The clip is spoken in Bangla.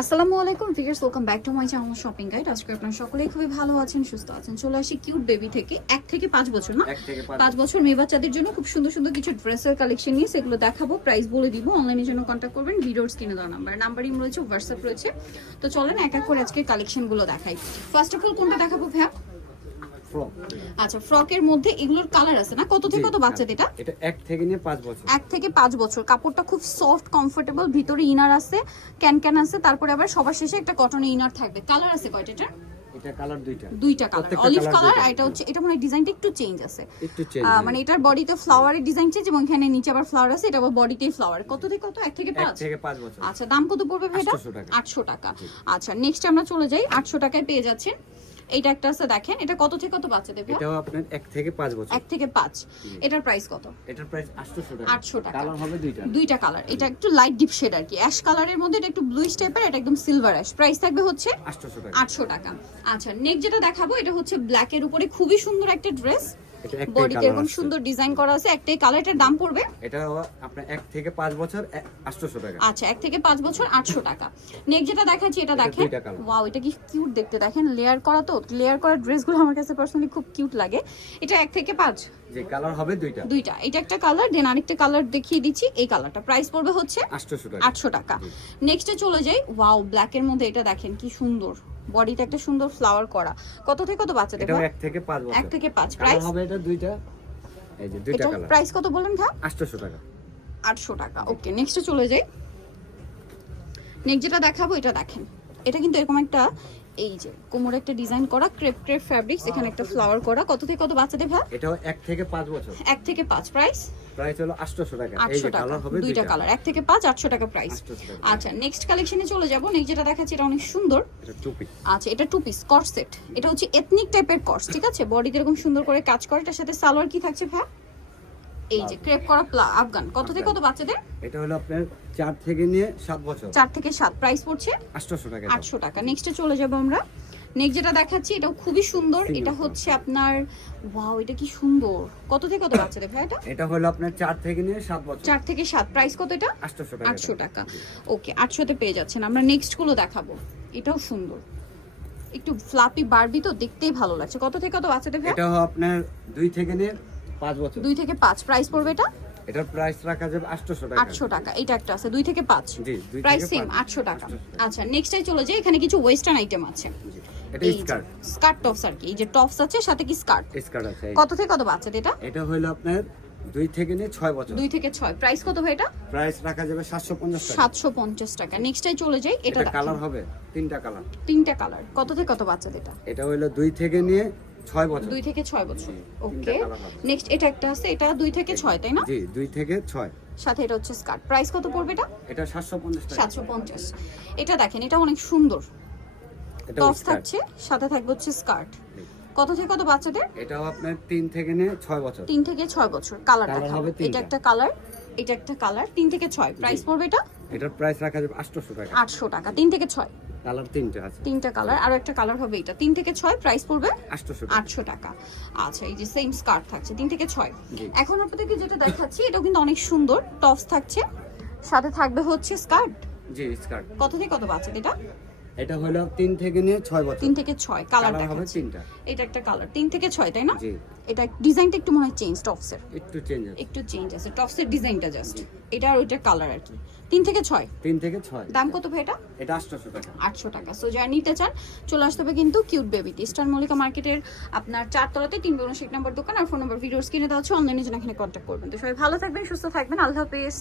আসসালামু আলাইকুম viewers welcome back to my channel shopping guide আজকে আপনারা সকলেই খুবই ভালো আছেন সুস্থ আছেন। চলে আসি কিউট বেবি থেকে এক থেকে পাঁচ বছর না? পাঁচ পাঁচ বছর। মেয়ে বাচ্চাদের জন্য খুব সুন্দর সুন্দর কিছু ড্রেসের কালেকশন নিয়ে সেগুলো দেখাবো প্রাইস বলে দিব অনলাইনের জন্য কন্ট্যাক্ট করবেন ভিডিওর স্ক্রিনে দেওয়া নাম্বার নাম্বারিং রয়েছে হোয়াটসঅ্যাপ রয়েছে। তো চলেন এক এক করে আজকে কালেকশনগুলো দেখাই। ফার্স্ট অফ অল কোনটা দেখাবো ভ্যাপ ফ্রক আচ্ছা ফ্রকের মধ্যে এগুলোর কালার আছে না? কত থেকে কত বাচ্চাদের এটা? এটা এক থেকে নিয়ে পাঁচ বছর। এক থেকে পাঁচ বছর। কাপড়টা খুব সফট কমফোর্টেবল ভিতরে ইনার আছে ক্যান ক্যান আছে তারপরে আবার সবার শেষে একটা কটনের ইনার থাকবে। কালার আছে কয়টা? এটা কালার দুইটা। দুইটা কালার অলিভ কালার আর এটা হচ্ছে এটা মানে ডিজাইনটা একটু চেঞ্জ আছে। একটু চেঞ্জ মানে এটার বডিতে ফ্লাওয়ারের ডিজাইন চেঞ্জ এবং এখানে নিচে আবার ফ্লাওয়ার আছে এটা আবার বডিতেই ফ্লাওয়ার কত থেকে কত? এক থেকে বছর। আচ্ছা দাম কত পড়বে ভাই এটা? 800 আটশো টাকা। আচ্ছা নেক্সট আমরা চলে যাই। আটশো টাকায় পেয়ে যাচ্ছেন এইটা একটা আছে দেখেন এটা কত থেকে কত বাচ্চা দেবে এটাও আপনার 1 থেকে 5 বছর। 1 থেকে 5 এটার প্রাইস কত? এটার প্রাইস আটশোশো টাকা। 800 টাকা। কালার হবে দুইটা। দুইটা কালার এটা একটু লাইট ডিপ শেড আর কি। অ্যাশ কালারের মধ্যে এটা একটু ব্লুইশ টাইপের এটা একদম সিলভার অ্যাশ প্রাইস থাকবে হচ্ছে আটশোশো টাকা। আটশো টাকা। আচ্ছা নেক্সট যেটা দেখাবো এটা হচ্ছে ব্ল্যাক এর উপরে। খুবই সুন্দর একটা ড্রেস বডিতে এরকম সুন্দর ডিজাইন করা আছে একটাই কালার এটার দাম পড়বে? এটা আপনার এক থেকে পাঁচ বছর আটশোশো টাকা। আচ্ছা এক থেকে পাঁচ বছর আটশো টাকা। নেক্সট যেটা দেখাচ্ছি এটা দেখেন। ওয়াও এটা কি কিউট দেখতে। দেখেন লেয়ার করা তো লেয়ার করা ড্রেসগুলো আমার কাছে পার্সোনালি খুব কিউট লাগে। এটা এক থেকে পাঁচ। যে কালার হবে দুইটা। দুইটা। এটা একটা কালার দেন আরেকটা কালার দেখিয়ে দিচ্ছি। এই কালারটা প্রাইস পড়বে হচ্ছে আটশোশো টাকা। আটশো টাকা। নেক্সটে চলে যাই। ওয়াও ব্ল্যাক এর মধ্যে এটা দেখেন কি সুন্দর। বডিতে একটা সুন্দর ফ্লাওয়ার করা। কত থেকে কত বাচ্চাদের এটাও এক থেকে পাঁচ এক থেকে পাঁচ। প্রাইস হবে এটা দুইটা এই যে দুইটা কালার প্রাইস কত বললেন ভাই? আটশোশো টাকা। আটশো টাকা। ওকে নেক্সটে চলে যাই। নেক্সট যেটা দেখাবো এটা দেখেন। এটা কিন্তু এরকম একটা এই যে কোমরে একটা ডিজাইন করা ক্রেপ ক্রেপ ফ্যাব্রিক্স এখানে একটা ফ্লাওয়ার করা। কত থেকে কত বাচ্চাদের ভাই? এক থেকে পাঁচ বছর। এক থেকে পাঁচ প্রাইস প্রাইস হলো আটশোশো টাকা। এই আটশো যে টাকা কালার হবে দুইটা কালার এক থেকে পাঁচ আটশো টাকা প্রাইস আচ্ছা নেক্সট কালেকশনে চলে যাব। নেক্সট যেটা দেখাচ্ছি এটা অনেক সুন্দর। এটা আচ্ছা এটা টু পিস এটা হচ্ছে এথনিক টাইপের কটস ঠিক আছে? বডিতে এরকম সুন্দর করে কাজ করে। এটার সাথে সালোয়ার কি থাকছে ভাই? এই যে ক্রেপ করা প্লা আফগান। কত থেকে কত বাচ্চাদের? এটা হলো আপনার চার থেকে নিয়ে সাত বছর। চার থেকে সাত। প্রাইস পড়ছে? আটশোশো টাকা এটা। আটশো টাকা। নেক্সটে চলে যাব আমরা। নেক্সট যেটা দেখাচ্ছি এটাও খুবই সুন্দর। এটা হচ্ছে আপনার ওয়াও এটা কি সুন্দর। কত থেকে কত বাচ্চাদের ভাই এটা? এটা হলো আপনার চার থেকে নিয়ে সাত বছর। চার থেকে সাত। প্রাইস কত এটা? আটশোশো টাকা আটশো এটা। টাকা। ওকে আটশোতে পেয়ে যাচ্ছেন। আমরা নেক্সটগুলো দেখাবো। এটাও সুন্দর। একটু ফ্লাপি বারবি তো দেখতেই ভালো লাগছে। কত থেকে কত বাচ্চাদের ভাই? এটা আপনার দুই থেকে নিয়ে পাঁচ বছর। দুই থেকে পাঁচ প্রাইস পড়বে এটা? এটার প্রাইস রাখা যাবে আটশোশো টাকা। আটশো টাকা এটা একটা আছে দুই থেকে পাঁচ। জি, প্রাইস সেম আটশো টাকা। 800 টাকা। আচ্ছা নেক্সটে চলে যাই এখানে কিছু ওয়েস্টার্ন আইটেম আছে। এটা স্কার্ট স্কার্ট টপস আর কি এই যে টপস আছে সাথে কি স্কার্ট স্কার্ট আছে কত থেকে কত বাচ্চাদের এটা? এটা হলো আপনার দুই থেকে নিয়ে ছয় বছর। দুই থেকে ছয়। প্রাইস কত ভাই এটা? প্রাইস রাখা যাবে সাতশো পঞ্চাশ টাকা। সাতশো পঞ্চাশ টাকা। নেক্সটাই চলে যাই এটা এটা কালার হবে তিনটা কালার তিনটা কালার কত থেকে কত বাচ্চাদের এটা? এটা হলো দুই থেকে নিয়ে ছয় বছর। দুই থেকে ছয় বছর। ওকে নেক্সট এটা একটা আছে এটা দুই থেকে ছয় তাই না? জি দুই থেকে ছয়। সাথে এটা হচ্ছে স্কার্ট। প্রাইস কত পড়বে এটা? এটা সাতশো পঞ্চাশ টাকা। সাতশো পঞ্চাশ। এটা দেখেন এটা অনেক সুন্দর। টপস থাকছে সাথে থাকবে হচ্ছে স্কার্ট। কত থেকে কত বাচ্চাদের? এটাও আপনার তিন থেকে নিয়ে ছয় বছর। তিন থেকে ছয় বছর। কালার দেখাবো। এটা একটা কালার এটা একটা কালার তিন থেকে ছয়। প্রাইস পড়বে এটা? এটার প্রাইস রাখা যাবে আটশোশো টাকা। আটশো টাকা তিন থেকে ছয়। কালার তিনটা আছে। তিনটা কালার আর একটা কালার হবে এটা। তিন থেকে ছয় প্রাইস পড়বে আটশো টাকা। আচ্ছা এই যে সেম স্কার্ট থাকছে তিন থেকে ছয়। এখন আপনাদেরকে যেটা দেখাচ্ছি এটাও কিন্তু অনেক সুন্দর টপস থাকছে। সাথে থাকবে হচ্ছে স্কার্ট জি স্কার্ট কত থেকে কত বাচ্চা এটা? এটা হলো তিন থেকে নিয়ে ছয় বছর। তিন থেকে ছয় কালার কালার হবে তিনটা। এটা একটা কালার তিন থেকে ছয় তাই না? জি। এটা ডিজাইনটা একটু মনে হয় চেঞ্জ টপসের একটু চেঞ্জ আছে। একটু চেঞ্জ আছে। টপসের ডিজাইনটা জাস্ট এটা আর ওইটা কালার আর কি। তিন থেকে ছয়? তিন থেকে ছয়। দাম কত ভাই এটা? এটা আটশোশো টাকা। আটশো টাকা। সো যারা নিতে চান। চলে আসতে হবে কিন্তু কিউট বেবিতে স্টার মল্লিকা মার্কেটের আপনার চারতলাতে তিন বেগুন শেখ নাম্বার দোকান আর ফোন নাম্বার ভিডিওস কিনে দেওয়া হচ্ছে অনলাইনে জন্য এখানে কন্ট্যাক্ট করবেন। তো সবাই ভালো থাকবেন সুস্থ থাকবেন। আল্লাহ হাফেজ।